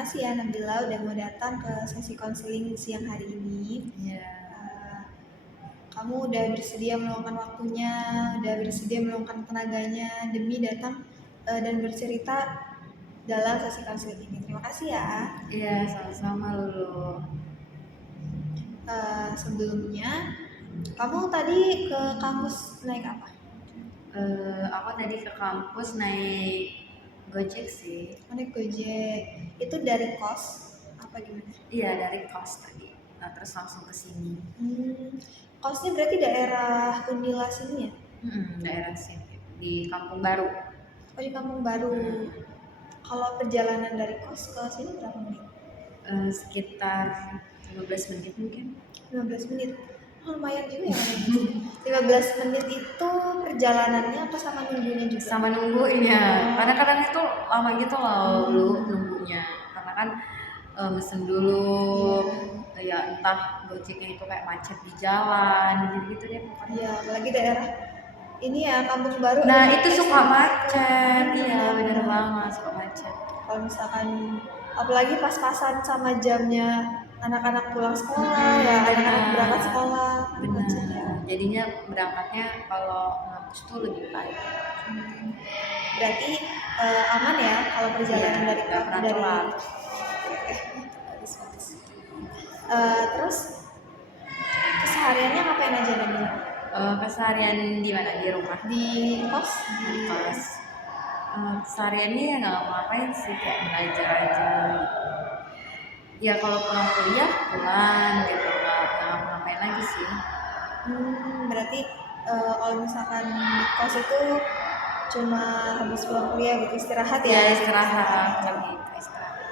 kasih ya Nabila udah mau datang ke sesi konseling siang hari ini. Iya. Eh, Kamu udah bersedia meluangkan waktunya, udah bersedia meluangkan tenaganya demi datang dan bercerita dalam sesi konseling ini. Terima kasih ya. Iya, sama-sama Lulu. Sebelumnya, kamu tadi ke kampus naik apa? Aku tadi ke kampus naik Gojek sih. Naik Gojek. Itu dari kos apa gimana? Iya, dari kos tadi. Nah, terus langsung ke sini. Kosnya berarti daerah Unila sini ya? Daerah sini di Kampung Baru. Oh, di Kampung Baru. Kalau perjalanan dari kos ke sini berapa menit? Sekitar 15 menit mungkin. 15 menit. Oh, lumayan juga ya. 15 menit itu perjalanannya apa sama nunggunya juga? Sama nungguin ya. Karena kadang itu lama gitu loh Lulu nunggunya. Karena kan mesen dulu. Ya entah Gojeknya itu kayak macet di jalan gitu deh pokoknya. Iya, apalagi daerah ini ya Kampung Baru. Nah itu suka macet, iya bener banget suka macet. Kalau misalkan apalagi pas-pasan sama jamnya anak-anak pulang sekolah ya, anak-anak berangkat sekolah kan macetnya. Jadinya berangkatnya kalau ngampus tuh lebih pagi. Berarti aman ya kalau perjalanan dari nggak pernah telat. Terus kesehariannya ngapain aja nih? Keseharian di mana, di rumah? Di kos? Di kos. Kesehariannya ya nggak ngapain sih, kayak belajar aja. Ya kalau pulang kuliah pulang gitu, nggak ngapain lagi sih. Berarti kalau misalkan di kos itu cuma habis pulang kuliah gitu istirahat ya? Ya istirahat, istirahat.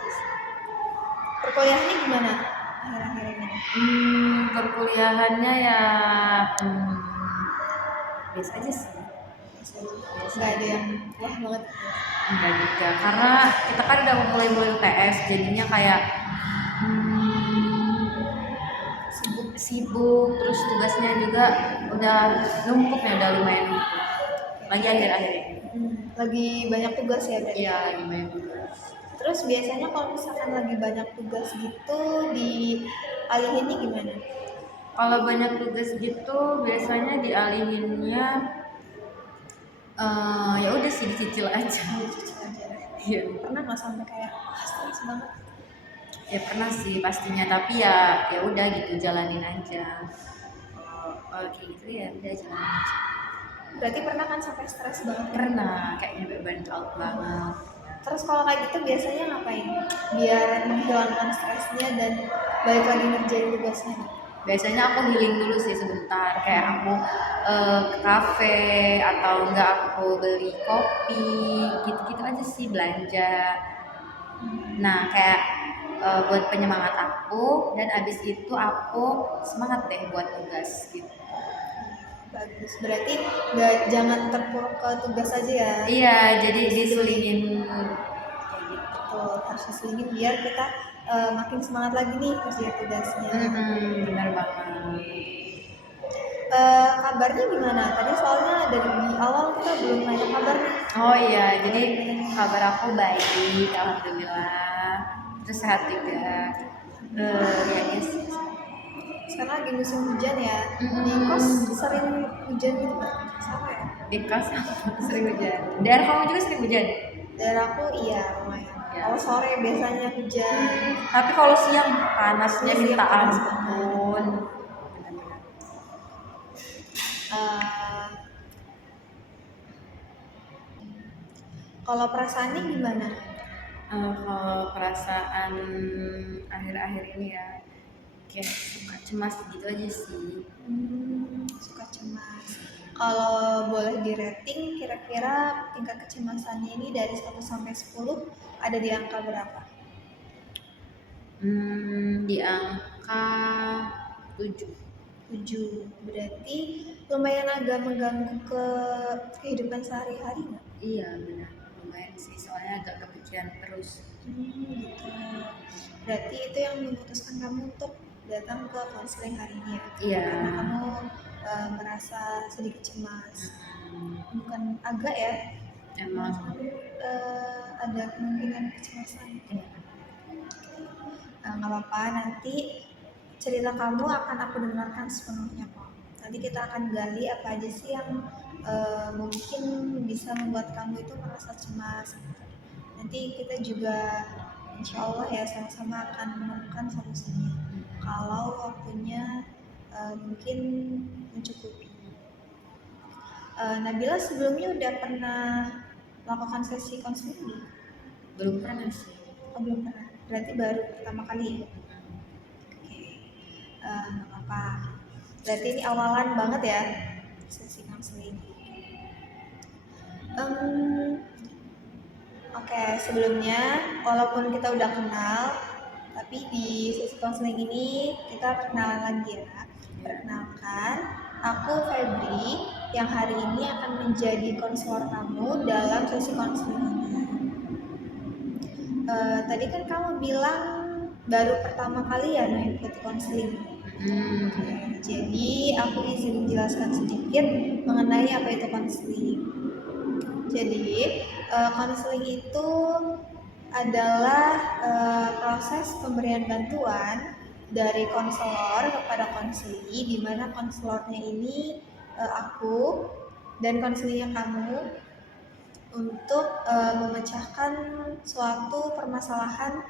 Perkuliahannya gimana akhir-akhir ini? Perkuliahannya ya biasa aja sih. Nggak ada yang wah banget. Enggak juga, karena kita kan udah mulai UTS, jadinya kayak sibuk, terus tugasnya juga udah numpuk ya, udah lumayan numpuk. Lagi akhir-akhir ini. Lagi banyak tugas ya berarti? Iya, lagi banyak tugas. Terus biasanya kalau misalkan lagi banyak tugas gitu dialihinnya gimana? Kalau banyak tugas gitu biasanya dialihinnya ya udah sih dicicil aja. Iya. Pernah nggak sampai kayak stres banget? Ya pernah sih pastinya, tapi ya udah gitu, jalanin aja. Kayak gitu ya udah jalanin aja. Berarti pernah kan sampai stres banget? Pernah, kayak nyampe burnt out banget. Terus kalau kayak gitu biasanya ngapain? Biar menghilangkan stresnya dan balik lagi ngerjain tugasnya? Biasanya aku healing dulu sih sebentar, kayak aku ke kafe atau enggak aku beli kopi, gitu-gitu aja sih, belanja. Nah kayak buat penyemangat aku, dan abis itu aku semangat deh buat tugas gitu. Bagus, berarti jangan terpuruk ke tugas aja ya? Iya, jadi diselingin kayak gitu. Betul, harus diselingin biar kita makin semangat lagi nih kerja tugasnya. Benar banget. Kabarnya gimana? Tadi soalnya dari di awal kita belum nanya kabar nih. Oh iya, jadi kabar aku baik, alhamdulillah. Terus sehat juga. Ya guys. Sekarang lagi musim hujan ya. Di kos sering hujan gitu kan? Sama ya? Di kos sering hujan. Daerah kamu juga sering hujan? Daerah aku iya lumayan. Kalau sore biasanya hujan. Tapi kalau siang panasnya minta ampun. Kalau perasaannya gimana? Kalau perasaan akhir-akhir ini ya kayak suka cemas gitu aja sih. Suka cemas. Kalau boleh di rating, kira-kira tingkat kecemasannya ini dari 1 sampai 10 ada di angka berapa? Di angka 7. Berarti lumayan agak mengganggu ke kehidupan sehari-hari nggak? Iya benar, lumayan sih, soalnya agak kepikiran terus. Gitu. Berarti itu yang memutuskan kamu untuk datang ke konseling hari ini ya? Iya. Karena kamu merasa sedikit cemas. Bukan agak ya? Emang ada kemungkinan kecemasan. Iya. nggak apa-apa, nanti cerita kamu akan aku dengarkan sepenuhnya kok. Nanti kita akan gali apa aja sih yang mungkin bisa membuat kamu itu merasa cemas gitu. Nanti kita juga insya Allah ya sama-sama akan menemukan solusinya kalau waktunya mungkin mencukupi. Nabila sebelumnya udah pernah melakukan sesi konseling belum? Belum pernah sih. Oh, belum pernah. Berarti baru pertama kali ya? Oke, nggak apa-apa. Berarti ini awalan banget ya sesi konseling. Oke, sebelumnya walaupun kita udah kenal, tapi di sesi konseling ini kita perkenalan lagi ya. Perkenalkan, aku Febri yang hari ini akan menjadi konselor kamu dalam sesi konseling ini. Tadi kan kamu bilang baru pertama kali ya mengikuti konseling. Jadi aku izin menjelaskan sedikit mengenai apa itu konseling. Jadi konseling itu adalah proses pemberian bantuan dari konselor kepada konseli, di mana konselornya ini aku dan konselingnya kamu untuk memecahkan suatu permasalahan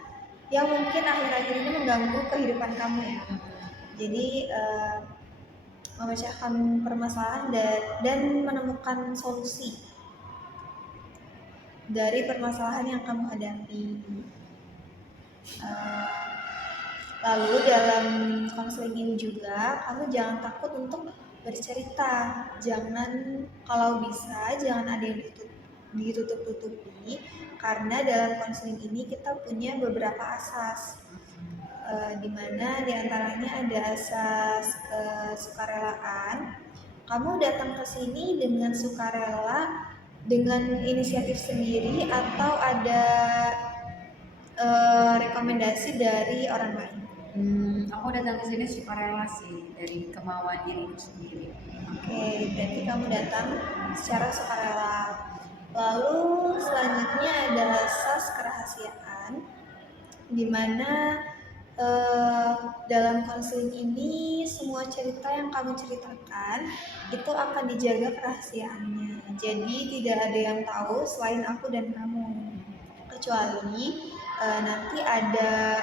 yang mungkin akhir-akhir ini mengganggu kehidupan kamu ya. Jadi memecahkan permasalahan dan menemukan solusi dari permasalahan yang kamu hadapi. Lalu dalam konseling ini juga kamu jangan takut untuk bercerita. Jangan, kalau bisa jangan ada yang ditutup-tutupi, karena dalam konseling ini kita punya beberapa asas, di mana diantaranya ada asas sukarelaan. Kamu datang ke sini dengan sukarela, dengan inisiatif sendiri, atau ada rekomendasi dari orang lain. Aku datang ke sini sukarela sih, dari kemauan diriku sendiri. Oke, berarti kamu datang secara sukarela. Lalu selanjutnya ada asas kerahasiaan, di mana dalam konseling ini semua cerita yang kamu ceritakan itu akan dijaga kerahasiaannya. Jadi tidak ada yang tahu selain aku dan kamu, kecuali nanti ada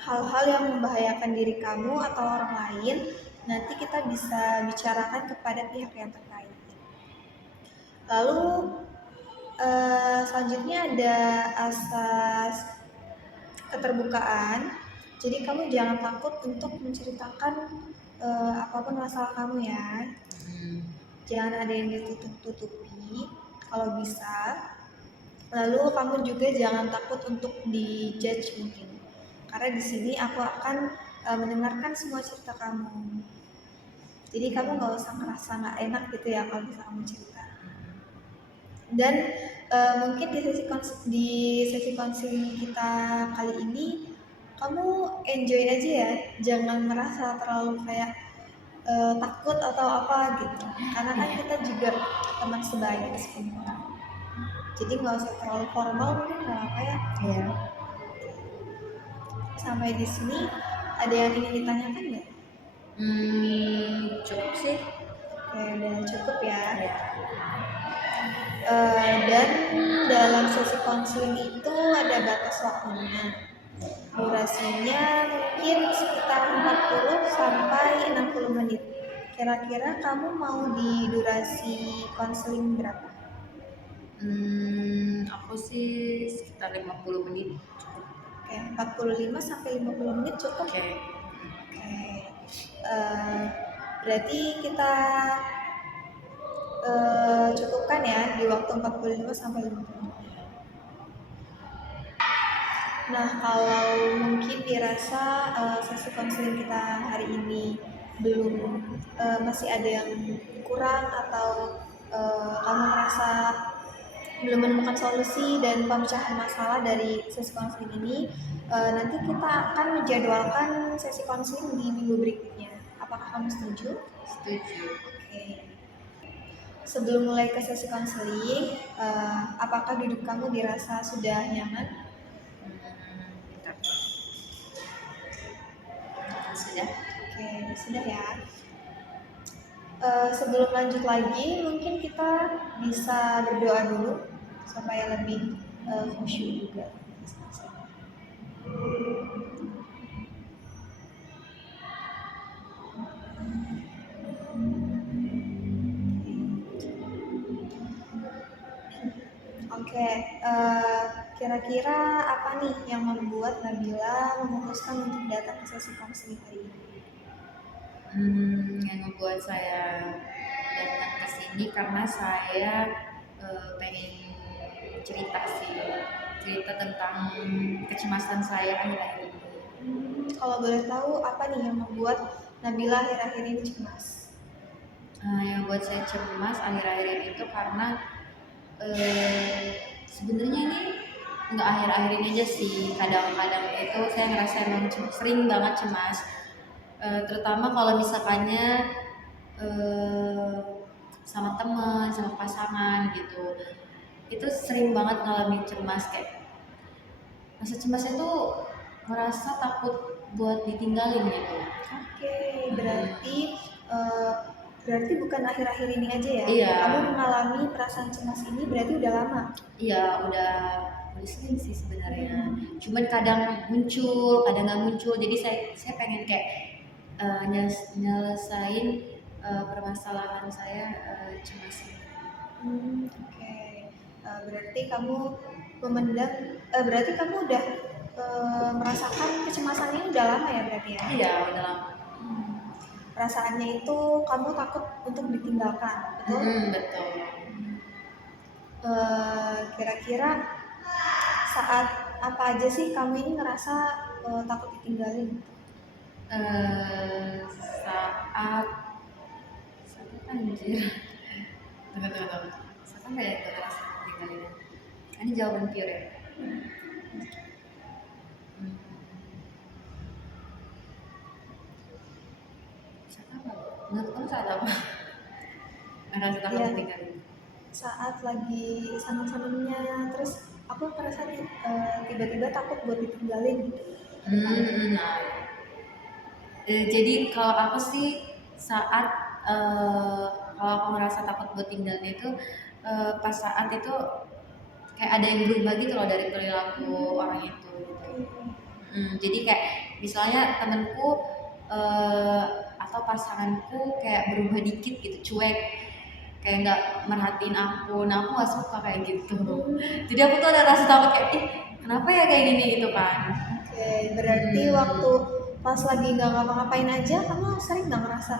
hal-hal yang membahayakan diri kamu atau orang lain, nanti kita bisa bicarakan kepada pihak yang terkait. Lalu selanjutnya ada asas keterbukaan. Jadi kamu jangan takut untuk menceritakan apapun masalah kamu ya. Jangan ada yang ditutup-tutupi kalau bisa. Lalu kamu juga jangan takut untuk dijudge mungkin. Karena di sini aku akan mendengarkan semua cerita kamu. Jadi kamu nggak usah ngerasa nggak enak gitu ya kalau bisa kamu cerita. Dan mungkin di sesi konseling kita kali ini kamu enjoy aja ya, jangan merasa terlalu kayak takut atau apa gitu. Karena kan kita juga teman sebaya semua. Jadi nggak usah terlalu formal, mungkin nggak apa ya. Iya. Sampai di sini ada yang ingin ditanyakan nggak? Cukup sih. Oke, udah cukup ya. Ya. Dan dalam sesi konseling itu ada batas waktunya. Durasinya mungkin sekitar 40 sampai 60 menit. Kira-kira kamu mau di durasi konseling berapa? Aku sih sekitar 50 menit cukup. Oke, 45 sampai 50 menit cukup. Oke. Berarti kita cukupkan ya di waktu 45 sampai 50 menit. Nah, kalau mungkin dirasa sesi konseling kita hari ini belum masih ada yang kurang, atau kamu merasa belum menemukan solusi dan pemecahan masalah dari sesi konseling ini, nanti kita akan menjadwalkan sesi konseling di minggu berikutnya. Apakah kamu setuju? Setuju. Oke. Sebelum mulai ke sesi konseling, apakah duduk kamu dirasa sudah nyaman? Bentar. sudah ya. Sebelum lanjut lagi, mungkin kita bisa berdoa dulu supaya lebih khusyuk juga. Oke, kira-kira apa nih yang membuat Nabila memutuskan untuk datang ke sesi konseling hari ini? Yang membuat saya datang ke sini karena saya pengen cerita sih, cerita tentang kecemasan saya akhir-akhir ini. Kalau boleh tahu apa nih yang membuat Nabila akhir-akhir ini cemas? Yang buat saya cemas akhir-akhir ini itu karena sebenarnya ini nggak akhir-akhir ini aja sih, kadang-kadang itu saya ngerasa emang sering banget cemas. Terutama kalau misalkannya sama teman, sama pasangan gitu, itu sering banget ngalamin cemas. Kayak rasa cemasnya tuh merasa takut buat ditinggalin gitu. Oke, berarti bukan akhir-akhir ini aja ya? Iya. Kamu mengalami perasaan cemas ini berarti udah lama? Iya, udah sering sih sebenarnya. Cuman kadang muncul, kadang nggak muncul. Jadi saya pengen kayak nyelesain permasalahan saya cemas ini. Oke. Berarti kamu berarti kamu udah merasakan kecemasan ini udah lama ya berarti ya? Iya, udah lama. Perasaannya itu kamu takut untuk ditinggalkan, betul? Betul. Kira-kira saat apa aja sih kamu ini ngerasa takut ditinggalin? Saat anjir. Tunggu. Saat apa ya itu ngerasa ditinggalin? Ini jawaban pure ya. Saat apa? Menurut kamu saat apa? Ngerasa takut ditinggalin? Saat lagi senang-senangnya, terus aku merasa tiba-tiba takut buat ditinggalin gitu. Nah, jadi kalau aku sih saat kalau aku ngerasa takut buat tinggalin itu pas saat itu kayak ada yang berubah gitu loh dari perilaku orang itu gitu. Jadi kayak misalnya temenku atau pasanganku kayak berubah dikit gitu, cuek, kayak nggak merhatiin aku. Nah, aku nggak suka kayak gitu. Jadi aku tuh ada rasa takut kayak kenapa ya kayak gini gitu kan. Oke, berarti waktu pas lagi nggak ngapa-ngapain aja kamu sering nggak ngerasa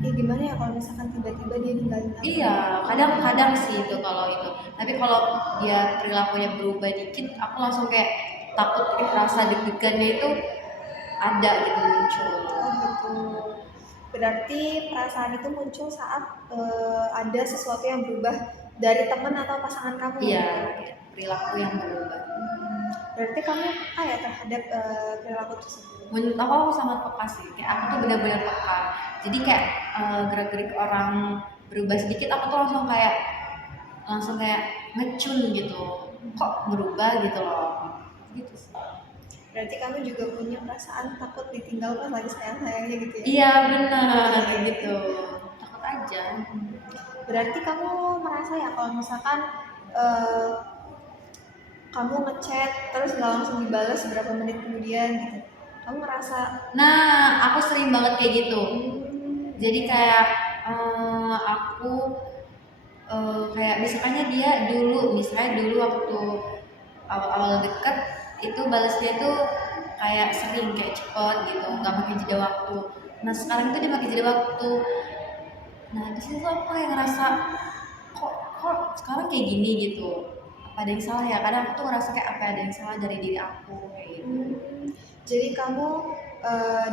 gimana ya kalau misalkan tiba-tiba dia ninggalin aku? Iya, kadang-kadang sih itu kalau itu. Tapi kalau dia perilakunya berubah dikit, aku langsung kayak takut, rasa deg-degannya itu ada gitu muncul. Oh gitu. Berarti perasaan itu muncul saat ada sesuatu yang berubah dari teman atau pasangan kamu? Iya, kayak perilaku yang berubah. Berarti kamu peka ya terhadap perilaku tersebut? Menurut aku sangat peka sih, kayak aku tuh benar-benar peka. Jadi kayak gerak-gerik orang berubah sedikit, aku tuh langsung kayak ngecun gitu. Kok berubah gitu loh. Gitu sih. Berarti kamu juga punya perasaan takut ditinggal pas lagi sayang-sayangnya gitu ya? Iya benar gitu, takut aja. Berarti kamu merasa ya kalau misalkan kamu ngechat terus nggak langsung dibalas beberapa menit kemudian gitu, kamu ngerasa? Nah, aku sering banget kayak gitu. Jadi kayak aku kayak misalnya dia misalnya dulu waktu awal-awal deket itu balasnya tuh kayak sering, kayak cepet gitu, nggak pakai jeda waktu. Nah sekarang itu dia pakai jeda waktu. Nah di situ aku kayak ngerasa kok sekarang kayak gini gitu. Apa ada yang salah ya? Kadang aku tuh ngerasa kayak apa ada yang salah dari diri aku kayak gitu. Jadi kamu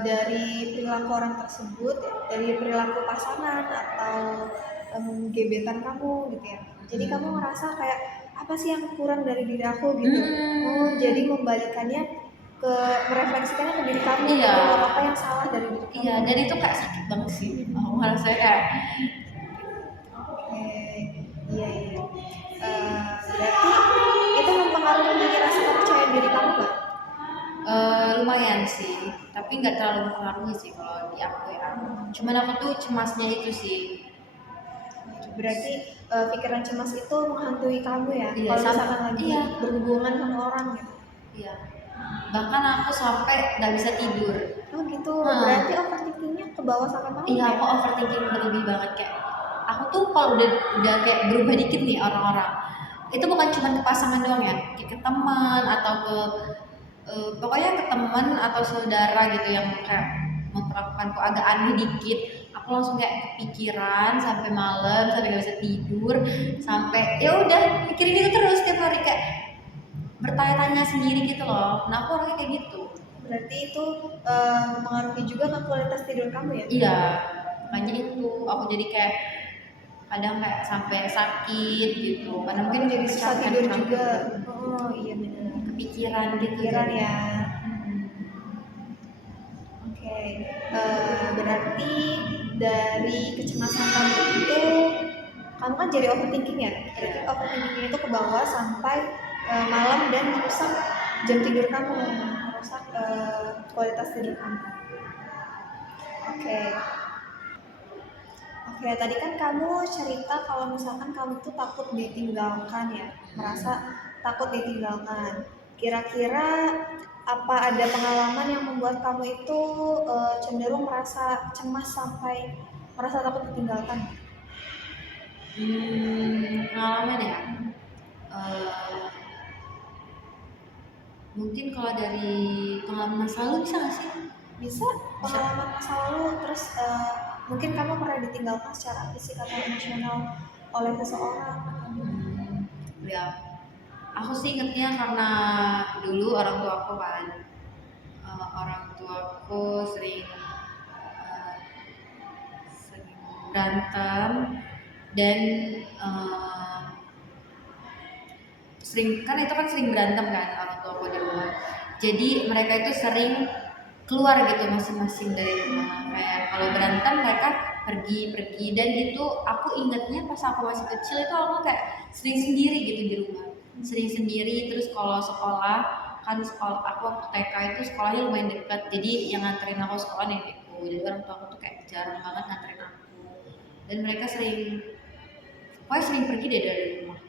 dari perilaku orang tersebut, dari perilaku pasangan atau gebetan kamu gitu ya. Jadi kamu ngerasa kayak apa sih yang kurang dari diri aku gitu. Jadi membalikannya merefleksikannya ke diri kamu. Iya. Gitu, apa yang salah dari diri kamu. Iya, dan itu kayak sakit banget sih. Aku ngerasa kayak Iya. Berarti itu mempengaruhi rasa kepercayaan diri kamu nggak? lumayan sih, tapi nggak terlalu mempengaruhi sih kalau di aku ya. Cuman aku tuh cemasnya itu sih. Berarti pikiran cemas itu menghantui kamu ya? Iya, Kalau misalkan lagi iya. berhubungan sama orang gitu. Iya. Bahkan aku sampai nggak bisa tidur. Oh gitu. Berarti overthinkingnya ke bawah sampai malam Iya, ya? aku overthinking berlebih banget kayak aku tuh kalau udah kayak berubah dikit nih orang-orang. Itu bukan cuma ke pasangan doang ya, kayak ke teman atau ke pokoknya ke teman atau saudara gitu yang kayak memperlakukanku agak aneh dikit, aku langsung kayak kepikiran sampai malam, sampai nggak bisa tidur, sampai ya udah mikirin itu terus tiap hari kayak bertanya-tanya sendiri gitu loh. Nah aku orangnya kayak gitu. Berarti itu mempengaruhi juga ke kualitas tidur kamu ya? Iya, makanya itu aku jadi kayak kadang kayak sampai sakit gitu karena mungkin jadi susah capek tidur kan. juga. Oh iya benar. Kepikiran gitu. Pikiran ya. Oke, berarti dari kecemasan kamu itu, kamu kan jadi overthinking ya? Berarti overthinking itu ke bawah sampai malam dan merusak jam tidur kamu, merusak kualitas tidur kamu. Oke. Oke, tadi kan kamu cerita kalau misalkan kamu tuh takut ditinggalkan ya, merasa takut ditinggalkan. Kira-kira apa ada pengalaman yang membuat kamu itu cenderung merasa cemas sampai merasa takut ditinggalkan? Pengalaman ya. Mungkin kalau dari pengalaman masa lalu bisa nggak sih? Bisa pengalaman masa lalu, terus mungkin kamu pernah ditinggalkan secara fisik atau emosional oleh seseorang. Ya, aku sih ingetnya karena dulu orang tua aku kan, orang tuaku sering berantem dan sering kan itu kan sering berantem kan orang tua aku di rumah. Jadi mereka itu sering keluar gitu masing-masing dari rumah. Kayak kalau berantem mereka pergi dan itu aku ingatnya pas aku masih kecil itu aku kayak sering sendiri gitu di rumah. Sering sendiri terus kalau sekolah kan sekolah aku waktu TK itu sekolahnya lumayan dekat. Jadi yang nganterin aku sekolah nenekku. Jadi orang tua aku tuh kayak jarang banget nganterin aku. Dan mereka pokoknya sering pergi deh dari rumah.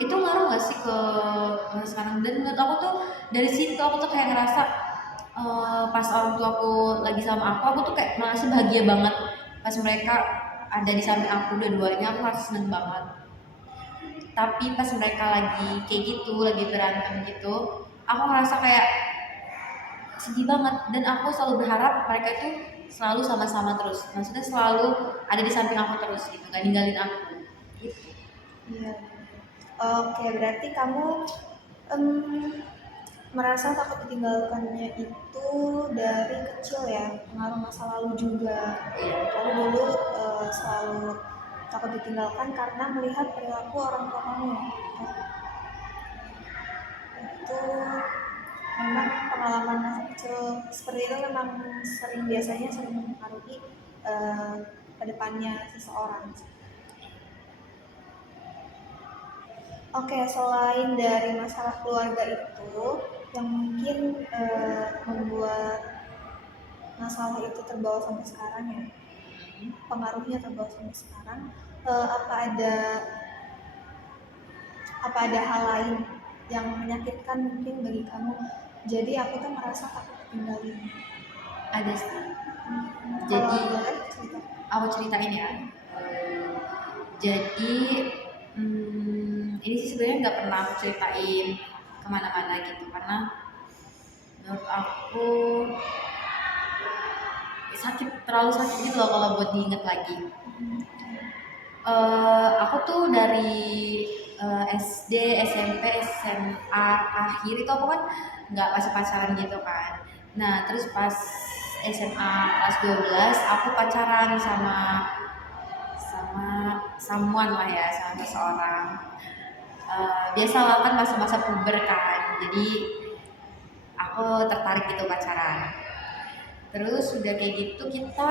Itu ngaruh gak sih ke sekarang? Dan menurut aku tuh dari situ aku tuh kayak ngerasa pas orang tua aku lagi sama aku tuh kayak merasa bahagia banget pas mereka ada di samping aku dua-duanya, aku merasa seneng banget. Tapi pas mereka lagi kayak gitu, lagi berantem gitu, aku ngerasa kayak sedih banget dan aku selalu berharap mereka tuh selalu sama-sama terus, maksudnya selalu ada di samping aku terus gitu, gak ninggalin aku gitu. Iya. Oke, berarti kamu merasa takut ditinggalkannya itu dari kecil ya, pengaruh masa lalu juga. Kamu dulu selalu takut ditinggalkan karena melihat perilaku orang tua kamu. Itu memang pengalaman masa kecil seperti itu memang biasanya sering mempengaruhi ke depannya seseorang. Oke, selain dari masalah keluarga itu yang mungkin membuat masalah itu terbawa sampai sekarang ya, pengaruhnya terbawa sampai sekarang, apa ada hal lain yang menyakitkan mungkin bagi kamu? Jadi aku tuh merasa takut tinggalin. Ada sih. Jadi aku ceritain ya. Jadi ini sih sebenarnya nggak pernah aku ceritain kemana-mana gitu karena menurut aku terlalu sakit gitu loh kalau buat diinget lagi. Aku tuh dari SD, SMP, SMA akhir itu aku kan nggak masih pacaran gitu kan. Nah terus pas SMA kelas 12 aku pacaran sama someone lah ya, sama seseorang. Biasalah kan masa-masa puber kan, jadi aku tertarik gitu pacaran. Terus udah kayak gitu kita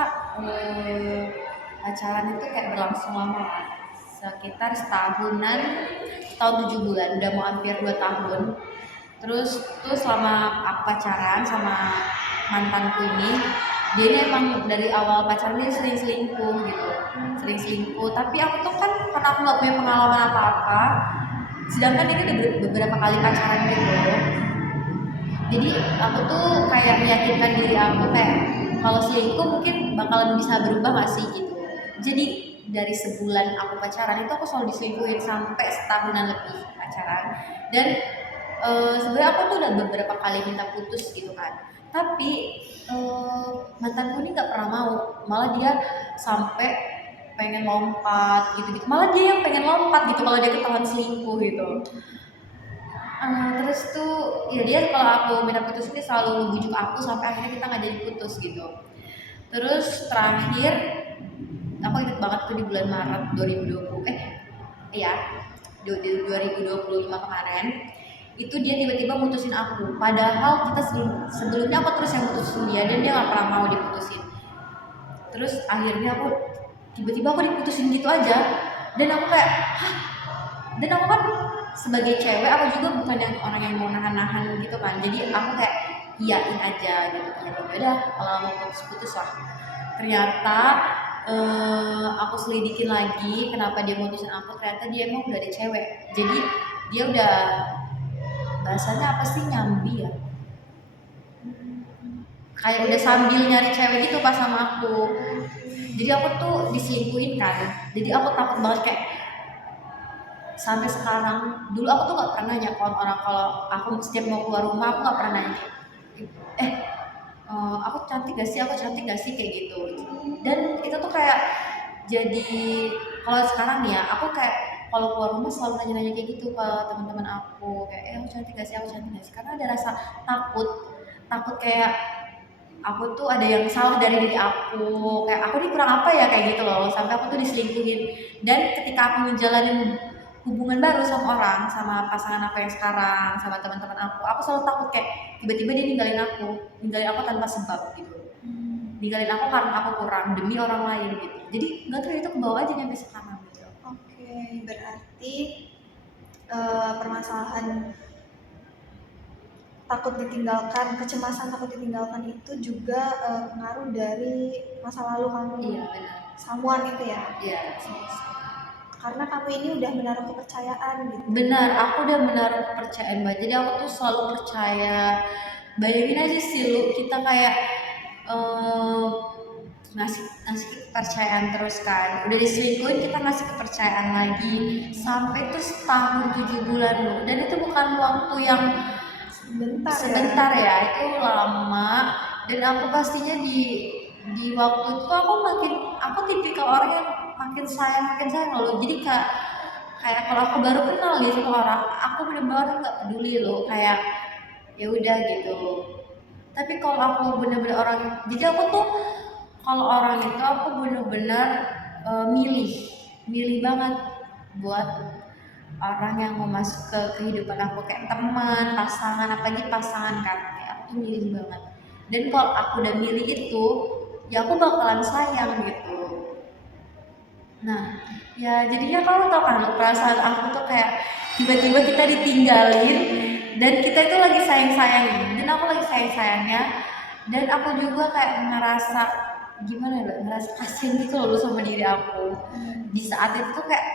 pacaran itu kayak berlangsung lama lah, sekitar setahunan, tahun 7 bulan, udah mau hampir 2 tahun. Terus tuh selama aku pacaran sama mantanku ini, dia ini emang dari awal pacaran dia sering selingkuh gitu, sering selingkuh. Tapi aku tuh kan karena aku nggak punya pengalaman apa-apa, sedangkan ini udah beberapa kali pacaran gitu. Jadi aku tuh kayak meyakinkan diri aku kayak kalau selingkuh mungkin bakalan bisa berubah gak sih gitu. Jadi dari sebulan aku pacaran itu aku selalu diselingkuhin sampai setahunan lebih pacaran. Dan sebenarnya aku tuh udah beberapa kali minta putus gitu kan. Tapi mantanku ini nggak pernah mau, malah dia sampai pengen lompat gitu-gitu. Malah dia yang pengen lompat gitu kalau dia ketahuan selingkuh gitu. Terus tuh ya dia kalau aku minta putus ini selalu ngebujuk aku sampai akhirnya kita nggak jadi putus gitu. Terus terakhir aku inget banget tuh di bulan Maret 2020 iya di 2025 kemarin itu dia tiba-tiba mutusin aku, padahal kita sebelumnya aku terus yang mutusin dia dan dia nggak pernah mau diputusin. Terus akhirnya aku tiba-tiba aku diputusin gitu aja dan aku kayak hah, dan aku kan sebagai cewek aku juga bukan yang orang yang mau nahan-nahan gitu kan, jadi aku kayak iyain aja gitu, udah kalau mau putus-putus lah. Ternyata aku selidikin lagi kenapa dia mutusin aku, ternyata dia emang udah ada cewek. Jadi dia udah, bahasanya apa sih, nyambi ya, kayak udah sambil nyari cewek gitu pas sama aku. Jadi aku tuh diselingkuhin kan, jadi aku takut banget kayak sampai sekarang. Dulu aku tuh nggak pernah nanya orang kalau aku setiap mau keluar rumah aku nggak pernah nanya aku cantik gak sih, kayak gitu. Dan itu tuh kayak jadi, kalau sekarang nih ya aku kayak kalau keluar rumah selalu nanya-nanya kayak gitu ke teman-teman aku kayak aku cantik gak sih, karena ada rasa takut kayak aku tuh ada yang salah dari diri aku, kayak aku nih kurang apa ya, kayak gitu loh, sampai aku tuh diselingkuhin. Dan ketika aku menjalani hubungan baru sama orang, sama pasangan aku yang sekarang, sama teman-teman aku selalu takut kayak tiba-tiba dia ninggalin aku tanpa sebab gitu, ninggalin aku karena aku kurang demi orang lain gitu. Jadi nggak tahu itu kebawa aja sampai sekarang gitu. Oke, berarti permasalahan takut ditinggalkan, kecemasan takut ditinggalkan itu juga pengaruh dari masa lalu kamu. Iya benar. Samuan itu ya. Iya. Karena kamu ini udah menaruh kepercayaan gitu. Benar, aku udah menaruh kepercayaan Mbak. Jadi aku tuh selalu percaya. Bayangin aja sih lu, kita kayak ngasih kepercayaan terus kan. Udah diselingkuhin kita ngasih kepercayaan lagi sampai itu setahun 7 bulan loh. Dan itu bukan waktu yang sebentar ya, itu lama. Dan aku pastinya di waktu itu aku tipikal orang yang makin sayang loh. Jadi kayak kalau aku baru kenal nih sama orang, aku bener-bener nggak peduli loh, kayak ya udah gitu. Tapi kalau aku bener-bener orang, jadi aku tuh kalau orang itu aku bener-bener milih banget buat orang yang mau masuk ke kehidupan aku, kayak teman, pasangan, apalagi pasangan kan, kayak aku tuh milih banget. Dan kalau aku udah milih itu, ya aku bakalan sayang gitu. Nah, ya jadinya kamu tau kan perasaan aku tuh kayak tiba-tiba kita ditinggalin dan kita itu lagi sayang-sayangnya, dan aku lagi sayang-sayangnya, dan aku juga kayak ngerasa gimana ya, ngerasa kasihan gitu loh sama diri aku. Di saat itu tuh kayak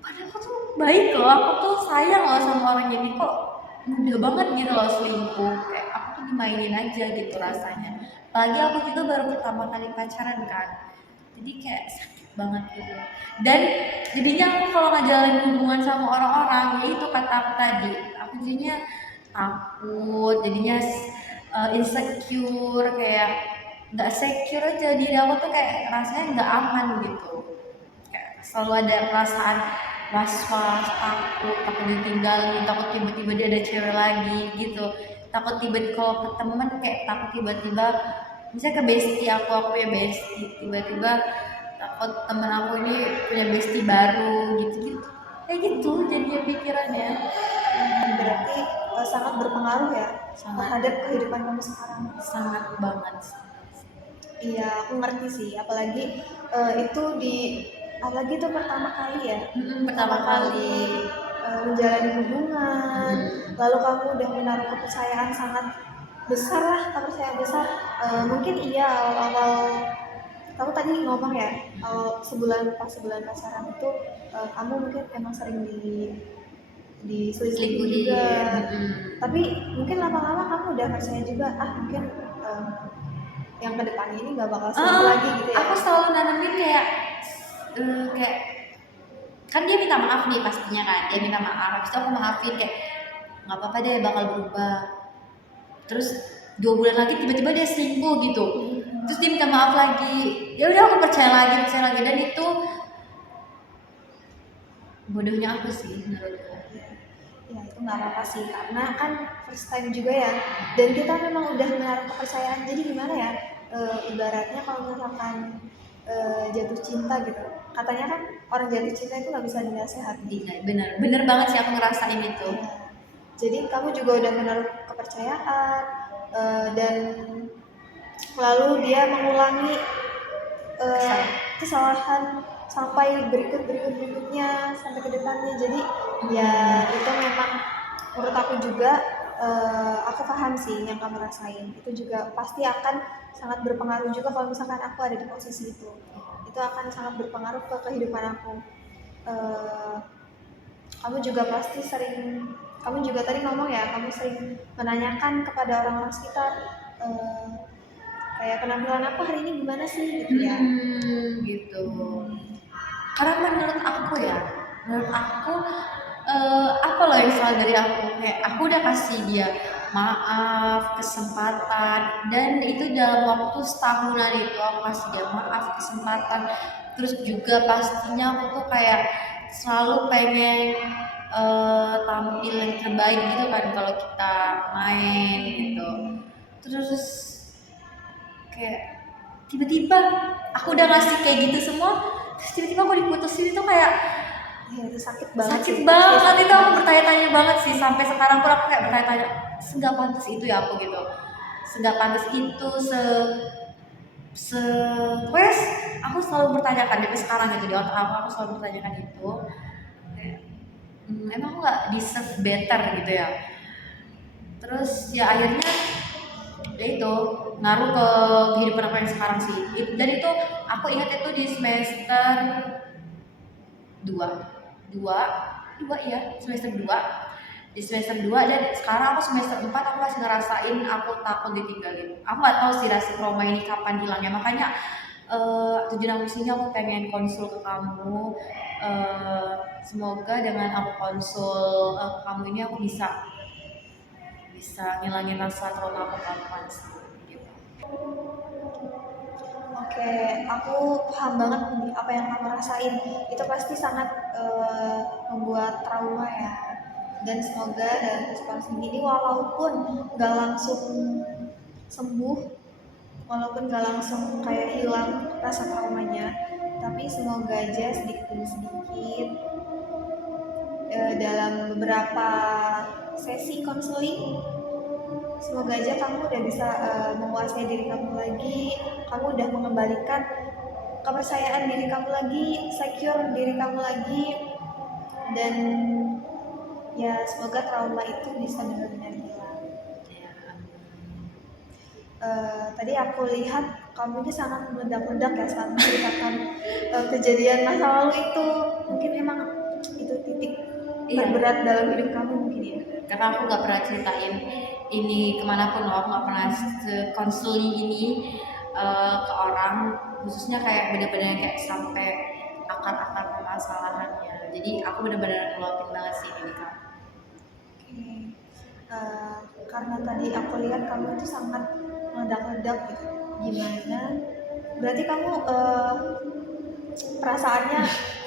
padahal aku tuh baik loh, aku tuh sayang loh sama orang ini, kok mudah banget gitu loh selingkuh, kayak aku tuh dimainin aja gitu rasanya. Apalagi aku juga baru pertama kali pacaran kan, jadi kayak sakit banget gitu. Dan jadinya aku kalau ngejalanin hubungan sama orang-orang, ya itu kata aku tadi, aku jadinya takut, jadinya insecure, kayak nggak secure aja diri aku tuh, kayak rasanya nggak aman gitu, kayak selalu ada perasaan was-was, takut ditinggalin, takut tiba-tiba dia ada cewek lagi gitu, takut tiba-tiba kalau ke temen, kayak takut tiba-tiba misalnya ke bestie aku ya bestie, tiba-tiba takut temen aku ini punya bestie baru gitu-gitu, kayak gitu jadinya pikirannya. Berarti sangat berpengaruh ya terhadap kehidupan kamu sekarang. Sangat banget. Iya, aku ngerti sih, apalagi apalagi itu pertama kali ya. Pertama kali menjalani hubungan, lalu kamu udah menaruh kepercayaan sangat besar lah, kepercayaan besar. Mungkin iya awal-awal kamu tadi ngomong ya, kalau pas sebulan pacaran itu kamu mungkin emang sering diselingkuhin juga. Tapi mungkin lama-lama kamu udah percaya juga, mungkin yang kedepannya ini nggak bakal selingkuh lagi gitu ya. Aku selalu nanamin kayak kan dia minta maaf nih pastinya kan, dia minta maaf, habis itu aku maafin kayak nggak apa-apa deh, bakal berubah. Terus 2 bulan lagi tiba-tiba dia selingkuh gitu, terus dia minta maaf lagi, ya udah aku percaya lagi, dan itu bodohnya aku sih menurutku. Ya itu nggak apa-apa sih, karena kan first time juga ya, dan kita memang udah menaruh kepercayaan. Jadi gimana ya, ibaratnya kalau misalkan jatuh cinta gitu, katanya kan orang jatuh cinta itu nggak bisa dinasehati. Bener banget sih, aku ngerasain itu. Ya. Jadi kamu juga udah menaruh kepercayaan, dan lalu dia mengulangi kesalahan sampai berikutnya sampai ke depannya. Jadi ya itu memang menurut aku juga, aku paham sih yang kamu rasain. Itu juga pasti akan sangat berpengaruh juga kalau misalkan aku ada di posisi itu akan sangat berpengaruh ke kehidupan aku. Kamu juga pasti sering, kamu juga tadi ngomong ya, kamu sering menanyakan kepada orang-orang sekitar, kayak penampilan aku hari ini gimana sih gitu ya. Gitu. Karena menurut aku apa loh yang salah dari aku, kayak aku udah kasih dia maaf, kesempatan, dan itu dalam waktu setahunan itu aku kasih dia maaf, kesempatan. Terus juga pastinya aku tuh kayak selalu pengen tampil yang terbaik gitu kan kalau kita main gitu. Terus kayak tiba-tiba aku udah ngasih kayak gitu semua, terus tiba-tiba aku diputusin, itu kayak ya, itu sakit banget. Itu aku bertanya-tanya banget sih, sampai sekarang pun aku kayak bertanya-tanya, enggak pantas itu ya aku gitu, enggak pantas itu wes aku selalu bertanyakan sampai sekarang gitu, di otak aku selalu bertanyakan itu, emang aku nggak deserve better gitu ya. Terus ya akhirnya ya itu ngaruh ke kehidupan aku yang sekarang sih. Dan itu aku ingat itu di semester 2 ya, semester 2. Di semester 2, dan sekarang aku semester 4 aku masih ngerasain aku takut ditinggalin. Aku nggak tahu sih rasa trauma ini kapan hilangnya, makanya tujuan aku sini aku pengen konsul ke kamu. Semoga dengan aku konsul kamu ini aku bisa ngilangin rasa trauma aku kapan sih gitu. Oke, aku paham banget nih apa yang kamu rasain. Itu pasti sangat membuat trauma ya. Dan semoga dalam kesempatan ini walaupun gak langsung sembuh, walaupun gak langsung kayak hilang rasa traumanya, tapi semoga aja sedikit demi sedikit dalam beberapa sesi konseling, semoga aja kamu udah bisa menguasai diri kamu lagi, kamu udah mengembalikan kepercayaan diri kamu lagi, secure diri kamu lagi, dan ya semoga trauma itu bisa benar-benar hilang. Tadi aku lihat kamu ini sangat meledak-ledak ya saat menceritakan kejadian masa lalu itu. Mungkin emang itu titik terberat dalam hidup kamu mungkin ya. Karena aku nggak pernah ceritain ini kemanapun, aku nggak pernah konseling ini ke orang, khususnya kayak benar-benar kayak sampai akar-akar permasalahannya. Jadi aku benar-benar ngeluapin banget sih ini kan. Karena tadi aku lihat kamu itu sangat meledak-ledak gitu. Gimana? Berarti kamu perasaannya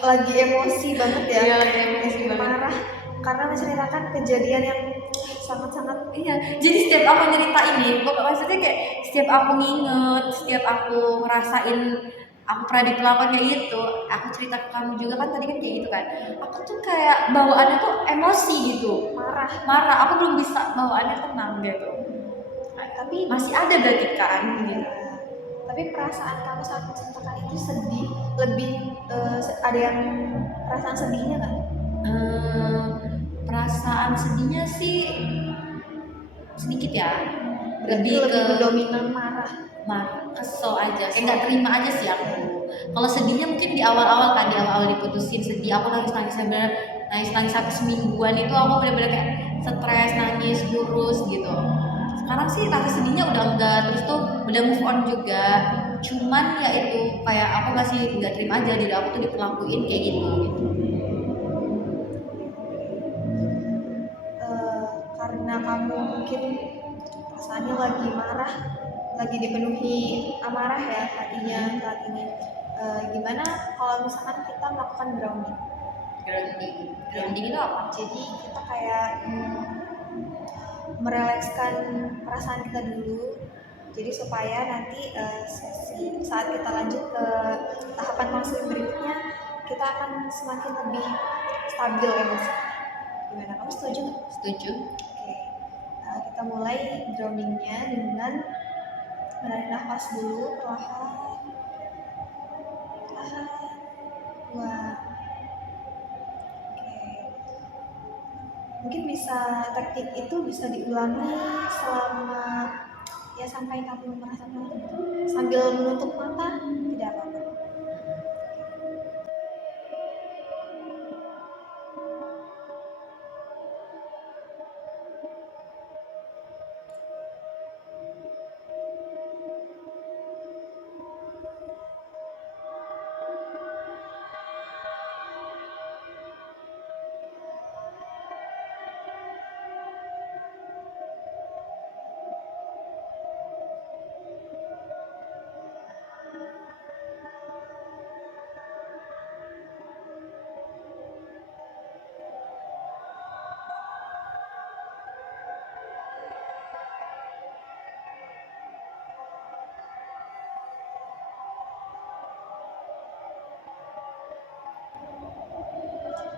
lagi emosi banget ya? Iya, lagi emosi banget. Marah karena menceritakan kejadian yang sangat-sangat. Iya. Jadi setiap aku cerita ini, maksudnya kayak setiap aku nginget, setiap aku ngerasain aku pernah diperlakukan kayak gitu, aku cerita ke kamu juga kan tadi kan kayak gitu kan. Aku tuh kayak bawaannya tuh emosi gitu, marah. Aku belum bisa bawaannya tenang gitu. Tapi masih ada berarti kan gitu. Tapi perasaan kamu saat menceritakan itu sedih, lebih ada yang perasaan sedihnya nggak? Perasaan sedihnya sih sedikit ya. Berarti lebih dominan marah, kesel aja, kayak nggak terima aja sih aku. Kalau sedihnya mungkin di awal-awal kan, di awal-awal diputusin sedih, aku nangis bener, nangis sampai semingguan itu aku bener-bener kayak stres, nangis, kurus gitu. Sekarang sih rasa sedihnya udah enggak, terus tuh udah move on juga. Cuman ya itu kayak aku masih nggak terima aja diri aku tuh diperlakuin kayak gitu. karena kamu mungkin perasaannya lagi marah, lagi dipenuhi amarah ya hatinya saat ini. Gimana kalau misalkan kita melakukan grounding? Grounding itu apa? Jadi kita kayak merelekskan perasaan kita dulu, jadi supaya nanti sesi saat kita lanjut ke tahapan konseling berikutnya kita akan semakin lebih stabil emosi. Gimana, kamu setuju? Setuju. Oke, kita mulai groundingnya dengan menarik nafas dulu perlahan, perlahan. Wah, mungkin teknik itu bisa diulangi selama ya sampai kamu merasakan itu sambil menutup mata, tidak apa-apa.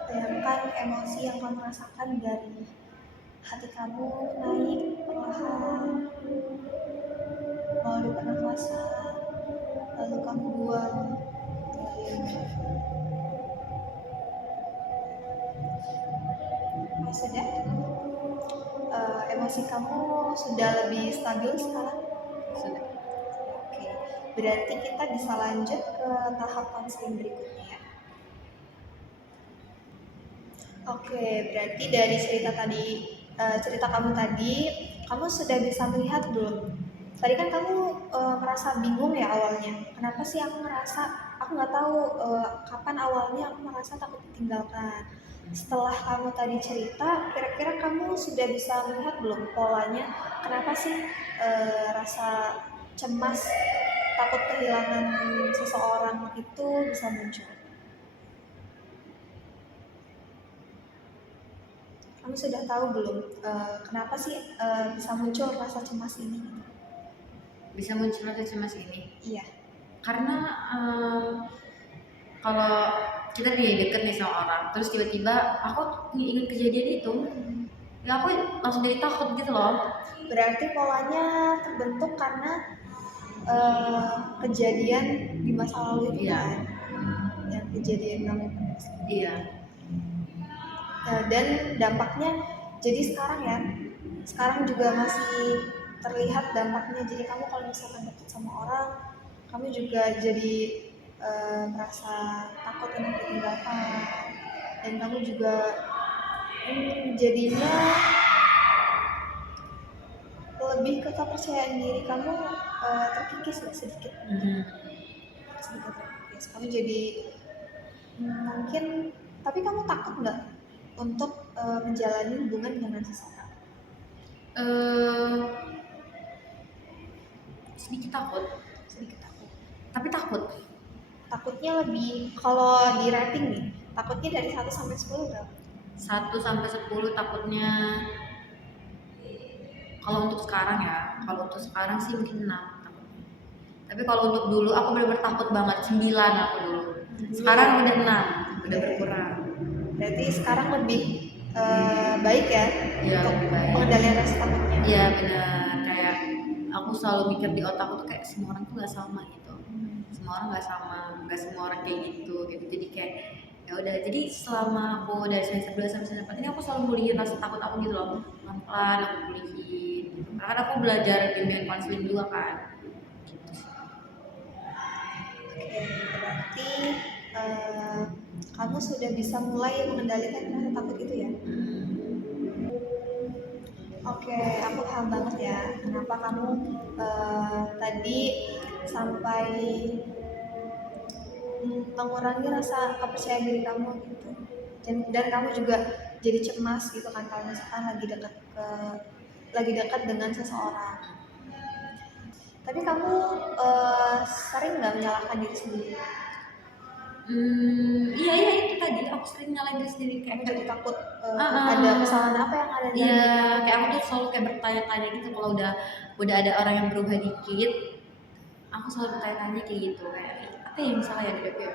Bayangkan emosi yang kamu rasakan dari hati kamu naik perlahan melalui pernafasan, lalu kamu buang. Sudah? Emosi kamu sudah lebih stabil sekarang? Sudah. Oke, berarti kita bisa lanjut ke tahap konseling berikutnya ya. Oke, berarti dari cerita kamu tadi, kamu sudah bisa melihat belum? Tadi kan kamu merasa bingung ya awalnya. Kenapa sih aku nggak tahu kapan awalnya aku merasa takut ditinggalkan. Setelah kamu tadi cerita, kira-kira kamu sudah bisa melihat belum polanya? Kenapa sih rasa cemas, takut kehilangan seseorang itu bisa muncul? Kamu sudah tahu belum kenapa sih bisa muncul rasa cemas ini? Bisa muncul rasa cemas ini? Iya. Karena kalau kita deket nih sama orang, terus tiba-tiba aku ingat kejadian itu, ya aku langsung jadi takut gitu loh. Berarti polanya terbentuk karena kejadian di masa lalu itu kan? Yang kejadian kamu. Iya. Dan dampaknya jadi sekarang juga masih terlihat dampaknya. Jadi kamu kalau misalkan deket sama orang, kamu juga jadi merasa takut untuk ditinggalkan, dan kamu juga jadinya lebih ke kepercayaan diri kamu terkikis lah sedikit. Sedikit terkikis. Kamu jadi mungkin, tapi kamu takut nggak untuk menjalani hubungan dengan seseorang? Sedikit takut. Tapi takut. Takutnya lebih, kalau di rating nih, takutnya dari 1 sampai 10 berapa? 1 sampai 10 takutnya. Kalau untuk sekarang sih mungkin 6 takutnya. Tapi kalau untuk dulu aku benar-benar takut banget, 9 aku dulu. Sekarang udah 6, udah berkurang. Berarti sekarang lebih baik ya, untuk pengendalian rasa takutnya. Iya benar, kayak aku selalu mikir di otakku tuh kayak semua orang tuh nggak sama gitu. Semua orang nggak sama, nggak semua orang kayak gitu. Jadi kayak ya udah, jadi selama aku dari semester 2 sampai semester 4 ini aku selalu mulihin rasa takut aku gitu loh, pelan-pelan aku mulihin gitu. Karena kan aku belajar bimbingan konseling juga kan. Oke, berarti kamu sudah bisa mulai mengendalikan rasa takut itu ya? Oke, aku paham banget ya kenapa kamu tadi sampai mengurangi rasa kepercayaan diri kamu gitu. Dan kamu juga jadi cemas gitu kan kalau misalkan lagi dekat dengan seseorang. Tapi kamu sering nggak menyalahkan diri sendiri? Iya itu tadi aku sering nyalain diri sendiri Kamu kayak jadi takut Ah, ada kesalahan apa yang ada di iya, diri kamu? kayak aku tuh selalu kayak bertanya-tanya gitu kalau udah ada orang yang berubah dikit, aku selalu bertanya-tanya kayak gitu kayak apa ya misalnya ya di dia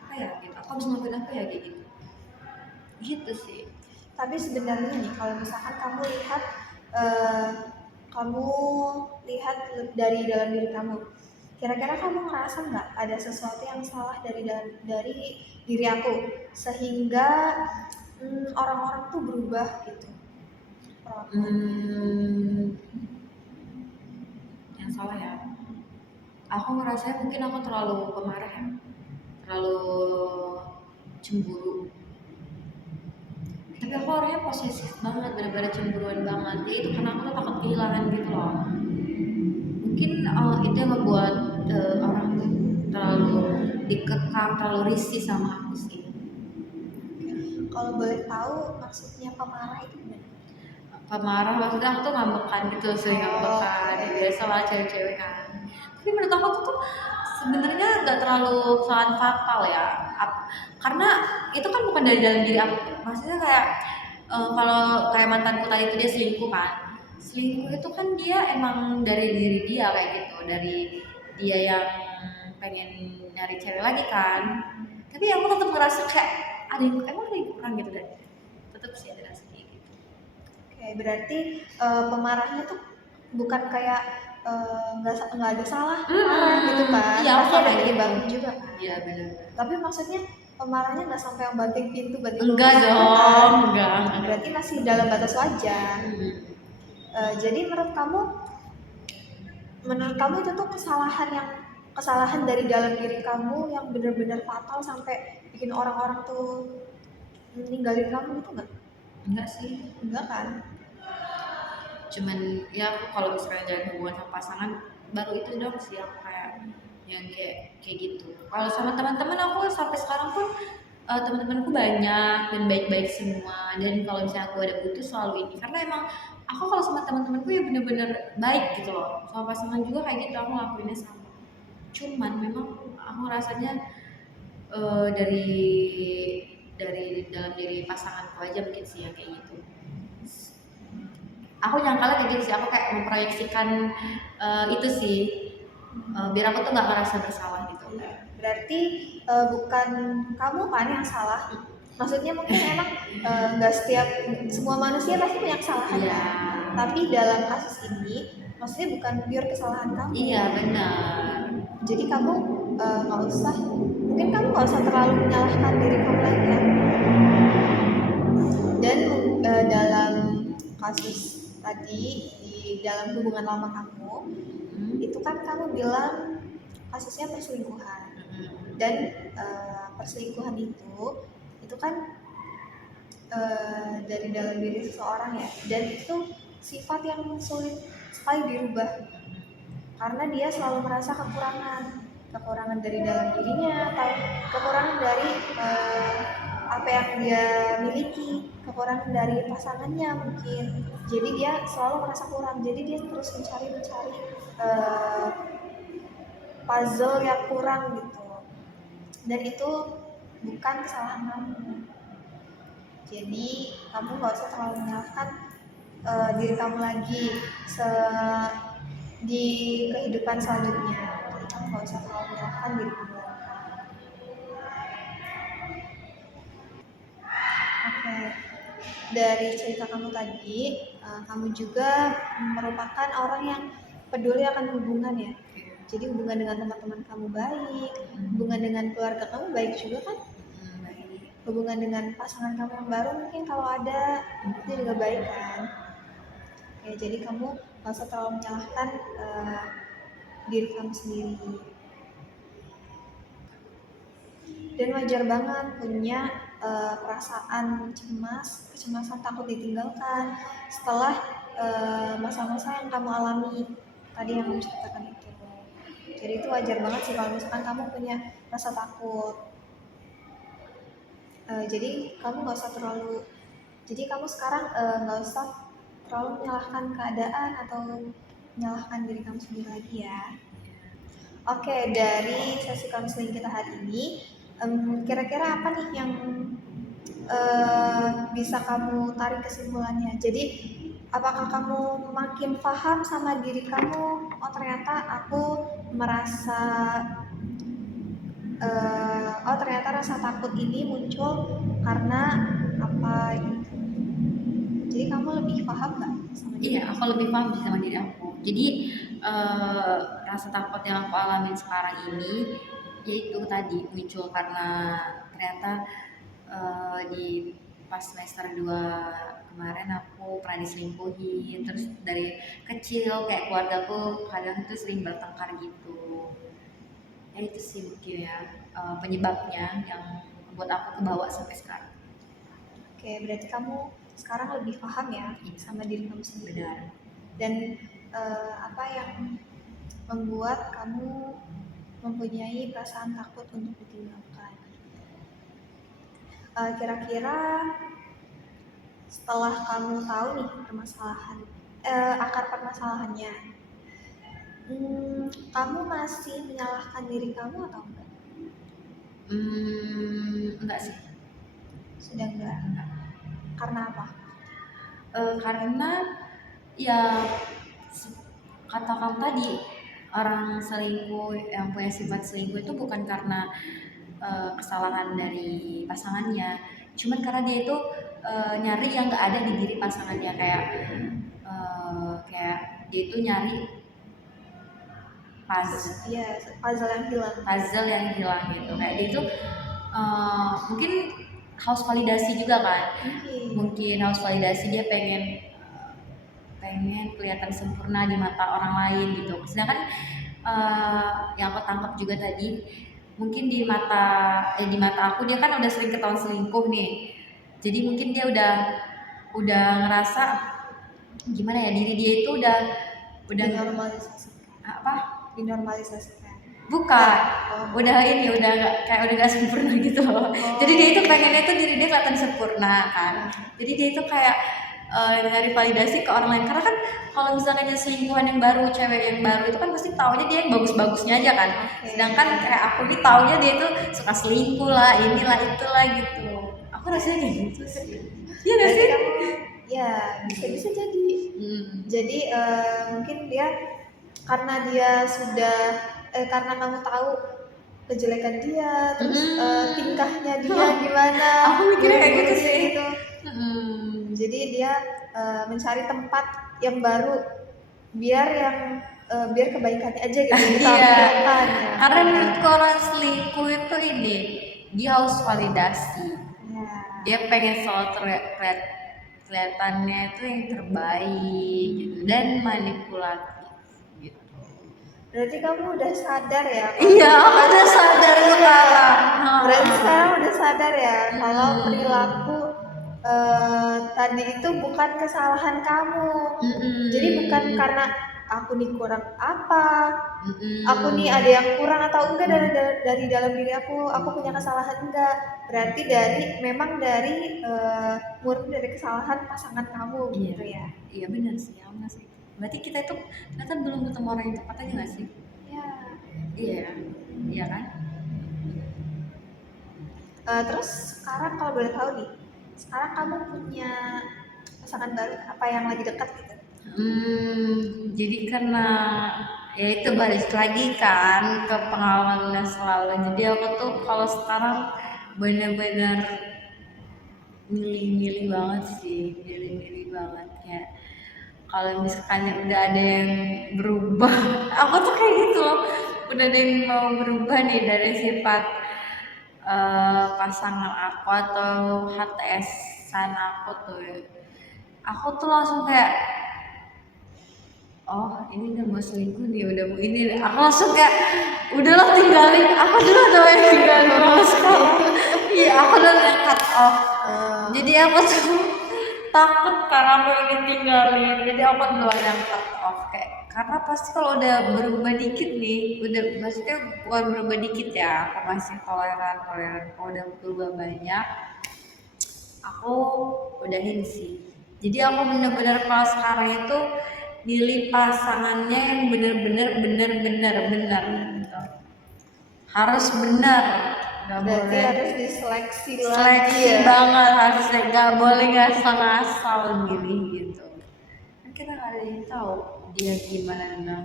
apa ya gitu, aku harus ngelakuin apa ya kayak gitu, gitu sih. Tapi sebenarnya nih kalau misalkan eh, kamu lihat dari dalam diri kamu, kira-kira kamu ngerasa nggak ada sesuatu yang salah dari diri aku sehingga orang-orang tuh berubah gitu? Yang salah ya, aku ngerasa mungkin aku terlalu pemarah ya, terlalu cemburu. Tapi aku orangnya posesif banget, benar-benar cemburuan banget. Ya itu karena aku tuh takut kehilangan gitu loh. Mungkin itu yang membuat orang tuh terlalu dikekang, terlalu risih sama aku sih. Kalau boleh tahu maksudnya pemarah itu gimana? Pemarah maksudnya aku tuh ngambekan gitu, sering ngambekan. Ya, biasa lah cewek-cewek kan. Tapi menurut aku tuh sebenarnya nggak terlalu kesalahan fatal ya. Karena itu kan bukan dari dalam diri aku. Maksudnya kayak kalau kayak mantanku tadi itu dia selingkuh kan. Selingkuh itu kan dia emang dari diri dia kayak gitu, dari dia yang pengen nyari cewek lagi kan. Tapi aku tetap ngerasa kayak emang ada yang kurang gitu deh. Tetap sih ada rasa kayak gitu. Oke, berarti pemarahnya tuh bukan kayak nggak ada salah marah gitu kan? Iya, Pasti ada gitu. penyebabnya juga kan? Iya benar. Tapi maksudnya pemarahnya nggak sampai yang banting pintu, Enggak rumah, dong, kan? enggak. Berarti masih dalam batas wajar. Jadi menurut kamu itu tuh kesalahan dari dalam diri kamu yang benar-benar fatal sampai bikin orang-orang tuh ninggalin kamu itu nggak? Enggak sih. Enggak kan? Cuman ya aku kalau misalnya jalan hubungan sama pasangan baru itu dong sih aku kayak yang kayak gitu. Kalau sama teman-teman aku sampai sekarang pun teman-temanku banyak dan baik-baik semua, dan kalau misalnya aku ada butuh selalu ini karena emang aku kalau sama teman-temanku ya bener-bener baik gitu loh, sama pasangan juga kayak gitu aku lakuinnya sama. Cuman memang aku rasanya dari dalam diri pasanganku aja mungkin sih yang kayak gitu. Aku nyangkanya kayak gitu sih, aku kayak memproyeksikan itu sih, biar aku tuh nggak merasa bersalah gitu. Berarti bukan kamu kan yang salah, maksudnya mungkin emang nggak semua manusia pasti punya kesalahan Iya. kan, tapi dalam kasus ini maksudnya bukan pure kesalahan kamu. Iya benar. Jadi kamu mungkin kamu nggak usah terlalu menyalahkan diri kamu lagi ya. Dan dalam kasus tadi di dalam hubungan lama kamu itu kan kamu bilang kasusnya perselingkuhan, dan perselingkuhan itu kan dari dalam diri seseorang ya, dan itu sifat yang sulit sekali dirubah karena dia selalu merasa kekurangan dari dalam dirinya atau kekurangan dari apa yang dia miliki, kekurangan dari pasangannya mungkin. Jadi dia selalu merasa kurang, jadi dia terus mencari puzzle yang kurang gitu, dan itu bukan kesalahan kamu. Jadi kamu nggak usah terlalu menyalahkan diri kamu lagi di kehidupan selanjutnya. Jadi kamu nggak usah terlalu menyalahkan diri kamu lagi. Oke, dari cerita kamu tadi, kamu juga merupakan orang yang peduli akan hubungan ya. Jadi hubungan dengan teman-teman kamu baik, hubungan dengan keluarga kamu baik juga kan? Hubungan dengan pasangan kamu yang baru mungkin kalau ada itu juga baik kan? Oke, jadi kamu nggak usah terlalu menyalahkan diri kamu sendiri. Dan wajar banget punya perasaan cemas, kecemasan, takut ditinggalkan setelah masa-masa yang kamu alami tadi yang kamu ceritakan itu. Jadi itu wajar banget sih kalau misalkan kamu punya rasa takut. Jadi kamu nggak usah terlalu, jadi kamu sekarang nggak usah terlalu menyalahkan keadaan atau menyalahkan diri kamu sendiri lagi ya. Oke, dari sesi konseling kita hari ini, kira-kira apa nih yang bisa kamu tarik kesimpulannya? Jadi, apakah kamu makin paham sama diri kamu? Oh ternyata aku merasa, oh ternyata rasa takut ini muncul karena apa gitu. Jadi kamu lebih paham nggak sama diri? Iya, aku lebih paham sih sama diri aku. Jadi rasa takut yang aku alamin sekarang ini yaitu tadi muncul karena ternyata di pas semester 2 kemarin aku pernah diselingkuhin. Terus dari kecil kayak keluargaku kadang tuh sering bertengkar gitu. Ya itu sih mungkin ya penyebabnya yang membuat aku kebawa sampai sekarang. Oke, berarti kamu sekarang lebih paham ya sama diri kamu sendiri. Benar. Dan apa yang membuat kamu mempunyai perasaan takut untuk ditinggalkan. Kira-kira setelah kamu tahu nih permasalahan, akar permasalahannya, kamu masih menyalahkan diri kamu atau enggak? Enggak sih. Sudah enggak? Karena apa? Karena ya kata kamu tadi, orang selingkuh yang punya sifat selingkuh itu bukan karena kesalahan dari pasangannya, cuman karena dia itu nyari yang nggak ada di diri pasangannya, kayak dia itu nyari puzzle Ya, puzzle yang hilang. puzzle yang hilang gitu, kayak dia itu mungkin haus validasi juga kan, mungkin haus validasi, dia pengen kelihatan sempurna di mata orang lain gitu. Sedangkan yang aku tangkap juga tadi, mungkin di mata aku dia kan udah sering ketahuan selingkuh nih. Jadi mungkin dia udah ngerasa gimana ya, diri dia itu udah dinormalisasikan. apa? Dinormalisasikan. Bukan, udah gak sempurna gitu loh. Jadi dia itu pengennya tuh diri dia kelihatan sempurna kan. Jadi dia itu kayak dari validasi ke orang lain, karena kan kalau misalnya selingkuhan yang baru, cewek yang baru itu kan pasti taunya dia yang bagus-bagusnya aja kan. Sedangkan kayak aku nih taunya dia tuh suka selingkuh lah, inilah itulah gitu. Aku rasanya kayak gitu sih. Iya gak sih? Ya bisa jadi. Jadi mungkin dia karena dia sudah karena kamu tahu kejelekan dia, terus tingkahnya dia gimana, aku mikirnya kayak gitu sih gitu. Jadi dia mencari tempat yang baru biar kebaikannya aja gitu ditampilkan. Iya. Karena menurut orang selingkuh itu ini, dia harus validasi. Dia pengen selalu kelihatannya itu yang terbaik gitu, dan manipulatif gitu. Berarti kamu udah sadar ya? Iya, aku udah sadar sekarang. Berarti sekarang udah sadar ya kalau perilaku tadi itu bukan kesalahan kamu. Jadi bukan karena aku nih kurang apa, aku nih ada yang kurang atau enggak dari dalam diri aku punya kesalahan enggak. Berarti memang dari murni dari kesalahan pasangan kamu gitu ya. Iya benar sih, benar sih. Berarti kita itu ternyata belum ketemu orang yang tepat aja nggak sih? Iya kan? Terus sekarang kalau boleh tahu nih, sekarang kamu punya pasangan baru apa yang lagi dekat gitu? Jadi karena ya itu balik lagi kan ke pengalaman masa lalu. Jadi aku tuh kalau sekarang benar-benar milih-milih banget sih, milih-milih banget kayak kalau misalkan udah ada yang berubah, aku tuh kayak gitu loh, udah ada yang mau berubah nih dari sifat pasangan aku atau HTS-an aku tuh langsung kayak oh ini udah mau selingkuh nih, udah mau ini, aku langsung kayak udahlah tinggalin, aku dulu namanya tinggalin terus kok. Iya aku dulu yang cut off. Jadi aku tuh takut karena aku ini tinggalin, jadi aku duluan yang cut off kayak, karena pasti kalau udah berubah dikit nih, udah maksudnya bukan berubah dikit ya, aku masih toleran, kalau udah berubah banyak aku udahin sih. Jadi aku bener-bener kalau sekarang itu milih pasangannya yang bener-bener bener gitu. Harus bener, nggak Berarti boleh harus diseleksi lagi seleksi ya. banget, harus nggak boleh ngasal-ngasal gini gitu. Kan kita nggak ada yang tahu dia gimana dan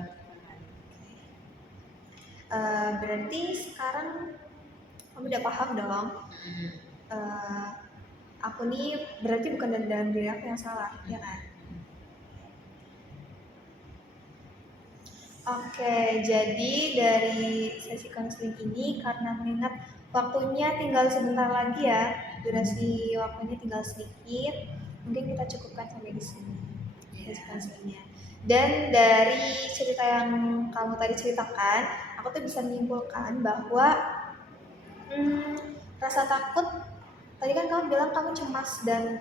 Berarti sekarang kamu udah paham dong. Aku nih berarti bukan dari dalam diri aku yang salah, ya kan? Oke, jadi dari sesi konseling ini karena mengingat waktunya tinggal sebentar lagi ya, durasi waktunya tinggal sedikit, mungkin kita cukupkan sampai di sini sesi konselingnya. Dan dari cerita yang kamu tadi ceritakan, aku tuh bisa menyimpulkan bahwa rasa takut, tadi kan kamu bilang kamu cemas dan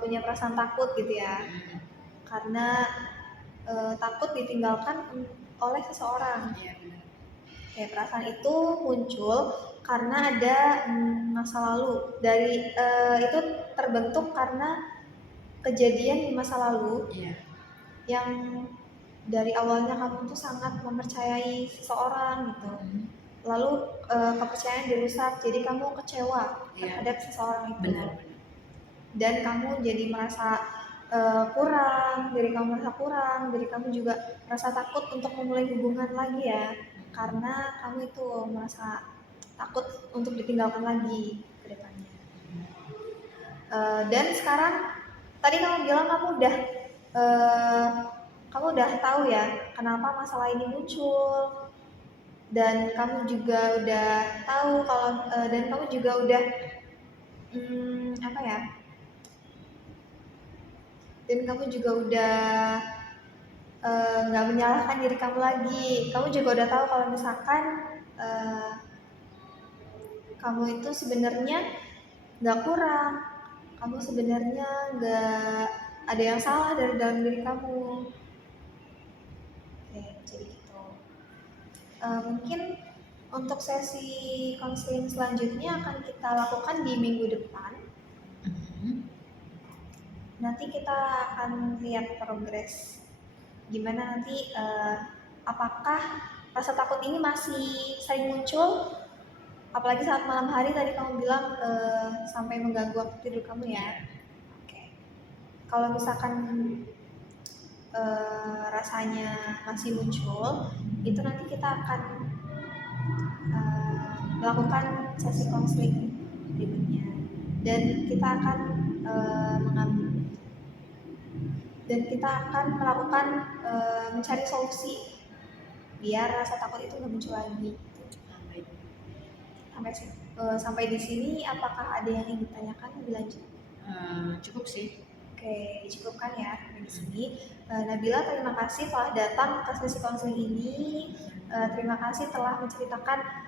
punya perasaan takut gitu ya, karena takut ditinggalkan oleh seseorang. Perasaan itu muncul karena ada masa lalu. Itu terbentuk karena kejadian di masa lalu yang dari awalnya kamu tuh sangat mempercayai seseorang gitu. Lalu kepercayaan dirusak, jadi kamu kecewa terhadap seseorang itu. Dan kamu jadi merasa kurang, diri kamu merasa kurang, jadi kamu juga merasa takut untuk memulai hubungan lagi ya, karena kamu itu merasa takut untuk ditinggalkan lagi ke depannya. Dan sekarang tadi kamu bilang kamu udah tahu ya kenapa masalah ini muncul, dan kamu juga udah tahu kalau dan kamu juga udah dan kamu juga udah nggak menyalahkan diri kamu lagi. Kamu juga udah tahu kalau misalkan kamu itu sebenarnya nggak kurang, kamu sebenarnya nggak ada yang salah dari dalam diri kamu. Oke, jadi gitu. Mungkin untuk sesi konseling selanjutnya akan kita lakukan di minggu depan. Nanti kita akan lihat progres gimana nanti, apakah rasa takut ini masih sering muncul, apalagi saat malam hari tadi kamu bilang sampai mengganggu waktu tidur kamu ya. Oke. Kalau misalkan rasanya masih muncul, itu nanti kita akan melakukan sesi konseling berikutnya, dan kita akan melakukan mencari solusi biar rasa takut itu nggak muncul lagi. Sampai di sini, apakah ada yang ingin ditanyakan lebih lanjut? Cukup sih. Oke, dicukupkan ya di sini. Nabila, terima kasih telah datang ke sesi konseling ini. Terima kasih telah menceritakan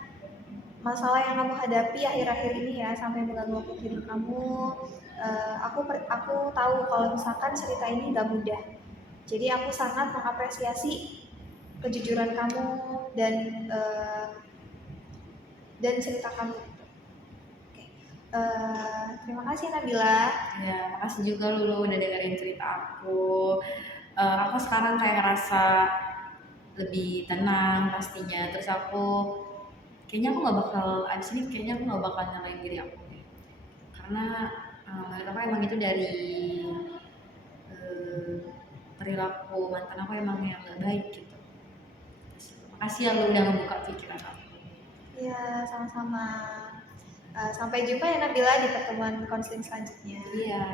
masalah yang kamu hadapi akhir-akhir ini ya, sampai mengganggu waktu tidur kamu. Aku tahu kalau misalkan cerita ini nggak mudah. Jadi aku sangat mengapresiasi kejujuran kamu dan cerita kamu. Oke. Terima kasih Nabila. Ya, makasih juga Lulu udah dengerin cerita aku. Aku sekarang kayak ngerasa lebih tenang pastinya. Terus kayaknya aku nggak bakal abis ini kayaknya aku nggak bakal nyalain diri aku deh. Karena menurut aku emang itu dari perilaku mantan aku emang yang nggak baik gitu. Makasih ya lu udah ngebuka pikiran aku. Iya, sama-sama. Sampai jumpa ya Nabila di pertemuan konseling selanjutnya. Iya.